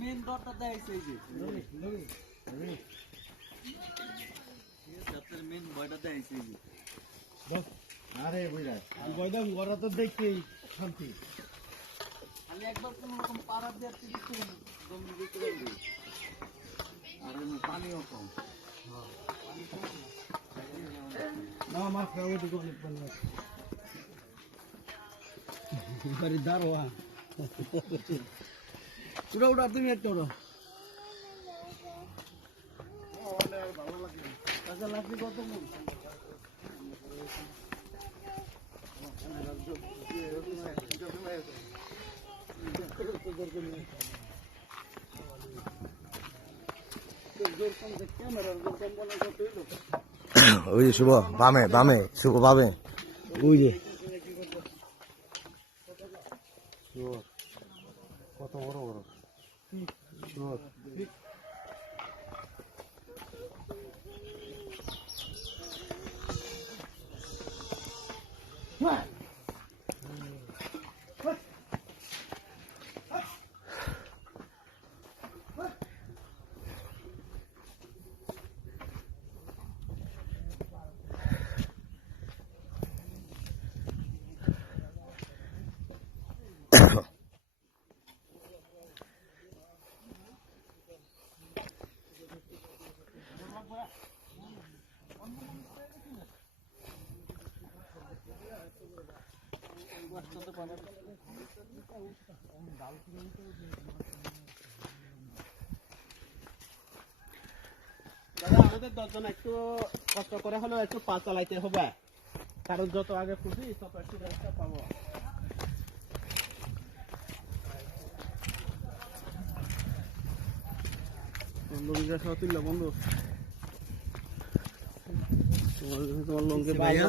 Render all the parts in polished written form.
main ডটটা দেখাইছে এই যে মেন বয়টা দেখাইছে এই যে আরে বুঝা বয়দা ওরা তো দেখতেই শান্তি আমি একবার কোন রকম পাড়া দিয়ে দিচ্ছি জমি দিতে পারবি আর পানিও কম না মাছ খাওয়া তো অনেক পানি আছে বাড়ি দারোয়া উড়া উড়া তুমি একটা উড়া কাঁচা লাকড়ি কত মন ওই যে শুভ বামে বামে শুভ বামে ওই যে কত বড় বড় দাদা আমাদের 10 জন একটু কষ্ট করে হলেও একটু পা চালাইতে হবে কারণ যত আগে খুঁজি তত একটু রাস্তা পাবো লঙ্গি সহ তুললো বন্ধু তোমার লঙ্গি বাইরে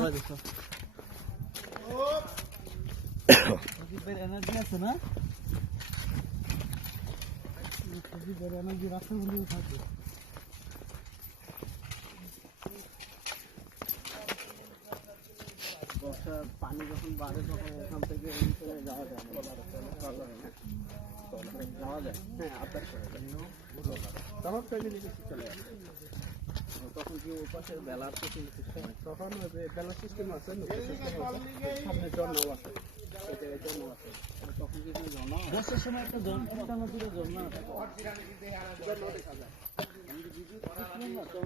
এনার্জি আছে না এনার্জি রাস্তার মধ্যে থাকে বর্ষার পানি যখন বাড়ে তখন ওখান থেকে যাওয়া যায় যাওয়া যায় হ্যাঁ আপনার তখন চলে আসে তখন কি ওর পাশে বেলার সিস্টেম তখন বেলার সিস্টেম আছে সামনে জন্ম আছে তখন কি জন্ম বর্ষার সময় একটা জন্ম নদীর জন্ম দেখা যায়